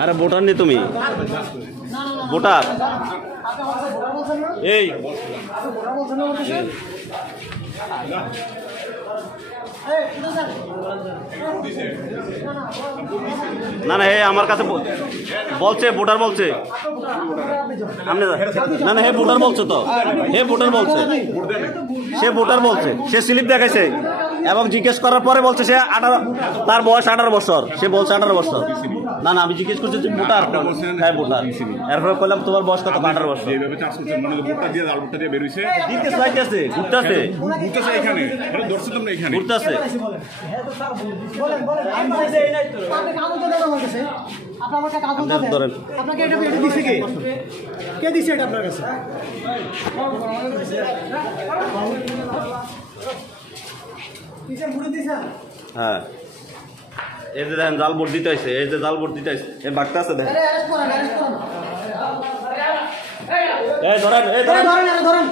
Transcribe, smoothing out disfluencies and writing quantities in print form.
আরে ভোটার নি তুমি ভোটার এই না না হে আমার কাছে বলছে ভোটার বলছে না না হে ভোটার বলছে তো হে ভোটার বলছে সে ভোটার বলছে সে স্লিপ দেখাইছে এবং জিজ্ঞেস করার পরে বলছে সে 18 তার বয়স 18 বছর সে বলছে 18 বছর না না আমি জিজ্ঞেস করছি যে ভোটার হ্যাঁ ভোটার এরপরে বললাম তোমার বয়স কত 18 বছর এইভাবে চাষ করছেন মানে ভোটটা দিয়ে আলুটা দিয়ে বের হইছে দিতে চাইতেছে ঘুরতেছে ঘুরতেছে এখানে মানে দর্শক তোমরা এখানে ঘুরতেছে বলেন বলেন আমি বলছি এই নাই তো আপনি কাগজ দেন আমার কাছে আপনি আমাকে কাগজ দেন আপনাকে এটা দিছে কে দিছে এটা আপনার কাছে কিসে মুড়ি দিছে হ্যাঁ এই যে দেখেন জাল ভোট দিতে হয়েছে এই যে জাল ভোট দিতে হয়েছে এই বাঘটা আছে দেখেন আরে অ্যারেস্ট করেন এই ধরেন ধরেন